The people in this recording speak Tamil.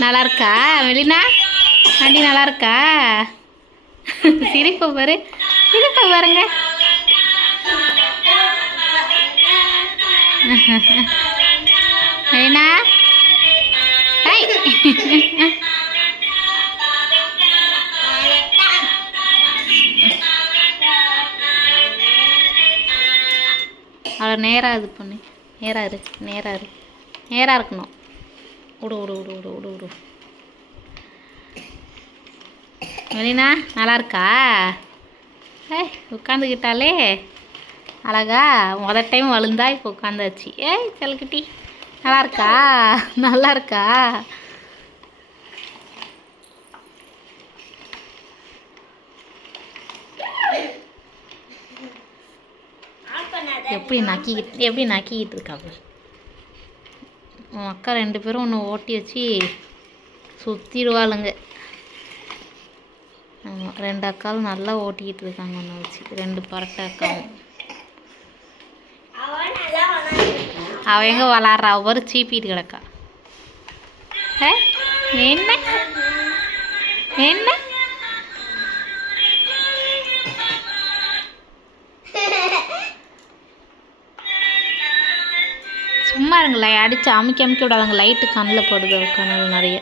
நல்லா இருக்கா மெலினா? ஆண்டி நல்லா இருக்கா? சிரிப்பை பாரு, சிரிப்பை பாருங்க. மெலினா ஹாய். அவ்வளோ நேராக இது பண்ணு. நேராக இரு, நேராக இரு, நேராக இருக்கணும். விடு விடு விடு விடு விடு விடு. மெலினா நல்லா இருக்கா? ஏய் உட்காந்துக்கிட்டாலே அழகா. மொதல் டைம் வழுந்தா இப்போ உட்காந்தாச்சு. ஏய் செல்குட்டி நல்லா இருக்கா? நல்லா இருக்கா? எப்படி நக்கிக்கிட்டு இருக்காங்க உன் அக்கா 2 பேரும் ஒன்று ஓட்டி வச்சு சுற்றிடுவாளுங்க. ஆமாம், 2 அக்காவும் நல்லா ஓட்டிக்கிட்டு இருக்காங்க ஒன்று வச்சு. 2 பரட்டை அக்காவும். அவள் எங்கே விளாட்றா? ஒரு சீப்பிட்டு கிடக்கா. என்ன என்ன சும்மா இருங்களே, அடித்து அமுக்கி விடாதாங்க. லைட்டு கண்ணில் படுது, கண்ணில் நிறைய.